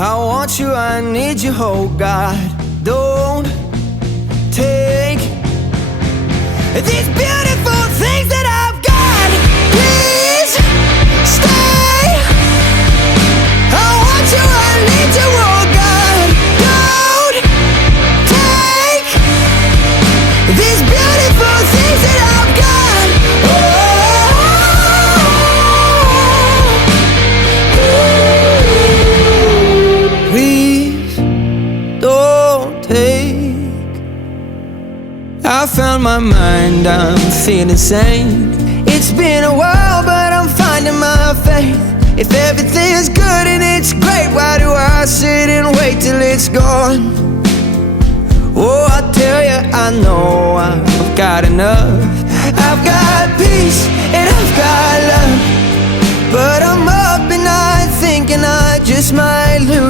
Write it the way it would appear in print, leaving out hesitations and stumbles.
I want you, I need you, oh God. Don't take these beautiful things that I've got. Please stay. I want you, I need you, oh God. Don't take these beautiful things that I've got. Please don't take. I found my mind, I'm feeling sane. It's been a while, but I'm finding my faith. If everything's good and it's great, why do I sit and wait till it's gone? Oh, I tell you, I know I've got enough. I've got peace and I've got love, but I'm up and I thinking I just might lose.